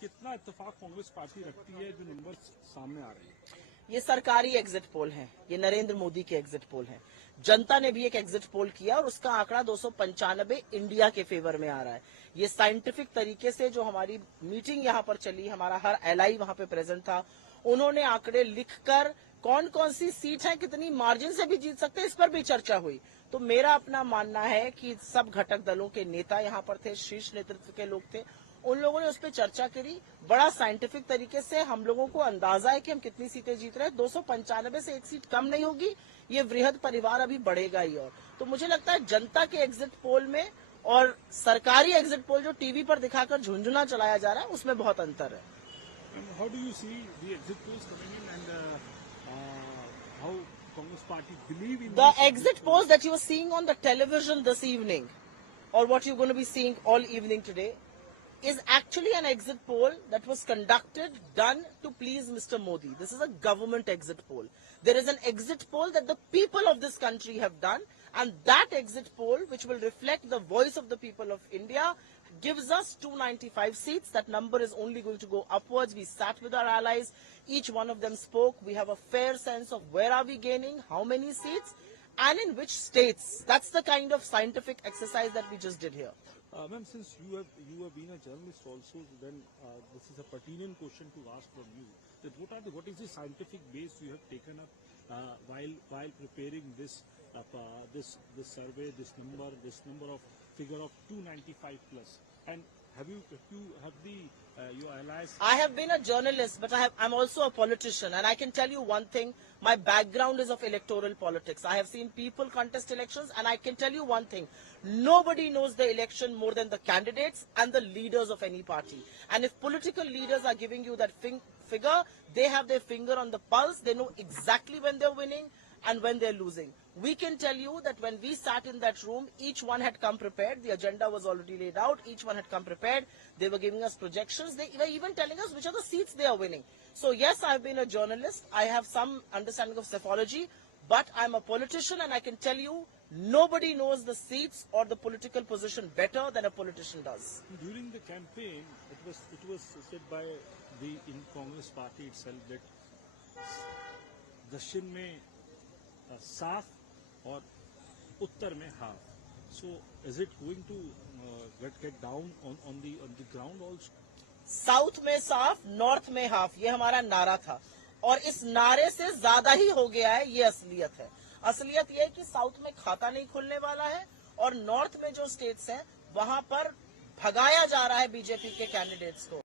कितना इत्तेफाक कांग्रेस पार्टी रखती है जो नंबर सामने आ रहे हैं? ये सरकारी एग्जिट पोल है, ये नरेंद्र मोदी के एग्जिट पोल है। जनता ने भी एक एग्जिट पोल किया और उसका आंकड़ा 295 इंडिया के फेवर में आ रहा है। ये साइंटिफिक तरीके से जो हमारी मीटिंग यहाँ पर चली, हमारा हर एलआई वहां पे प्रेजेंट था, उन्होंने आंकड़े लिखकर कौन कौन सी सीट है, कितनी मार्जिन से भी जीत सकते हैं, इस पर भी चर्चा हुई। तो मेरा अपना मानना है कि सब घटक दलों के नेता यहाँ पर थे, शीर्ष नेतृत्व के लोग थे, उन लोगों ने उस पर चर्चा करी बड़ा साइंटिफिक तरीके से। हम लोगों को अंदाजा है कि हम कितनी सीटें जीत रहे हैं। 295 से एक सीट कम नहीं होगी, ये वृहद परिवार अभी बढ़ेगा ही। और तो मुझे लगता है जनता के एग्जिट पोल में और सरकारी एग्जिट पोल जो टीवी पर दिखाकर झुंझुना चलाया जा रहा है, उसमें बहुत अंतर है। How do you see the exit polls coming in and how Congress party believe in the exit polls that you are seeing on the television this evening, or what you're going to be seeing all evening today, is actually an exit poll that was conducted, done to please Mr. Modi. This is a government exit poll. There is an exit poll that the people of this country have done, and that exit poll, which will reflect the voice of the people of India, gives us 295 seats. That number is only going to go upwards. We sat with our allies. Each one of them spoke. We have a fair sense of where are we gaining, how many seats, and in which states. That's the kind of scientific exercise that we just did here. Ma'am, since you have been a journalist also, then this is a pertinent question to ask from you. That what is the scientific base you have taken up while preparing this survey, this number of figure of 295 plus, and have your allies? I have been a journalist, but I'm also a politician, and I can tell you one thing. My background is of electoral politics. I have seen people contest elections, and I can tell you one thing. Nobody knows the election more than the candidates and the leaders of any party. And if political leaders are giving you that figure, they have their finger on the pulse. They know exactly when they're winning and when they're losing. We can tell you that when we sat in that room, each one had come prepared. The agenda was already laid out. Each one had come prepared. They were giving us projections. They were even telling us which are the seats they are winning. So yes, I've been a journalist. I have some understanding of psephology, but I'm a politician, and I can tell you nobody knows the seats or the political position better than a politician does. During the campaign, it was said by the Congress party itself that दक्षिण में साफ और उत्तर में half. So is it going to get down on the ground also? South में साफ, north में half, ये हमारा नारा था, और इस नारे से ज्यादा ही हो गया है। ये असलियत है। असलियत ये है कि साउथ में खाता नहीं खुलने वाला है, और नॉर्थ में जो स्टेट्स हैं वहां पर भगाया जा रहा है बीजेपी के कैंडिडेट्स को।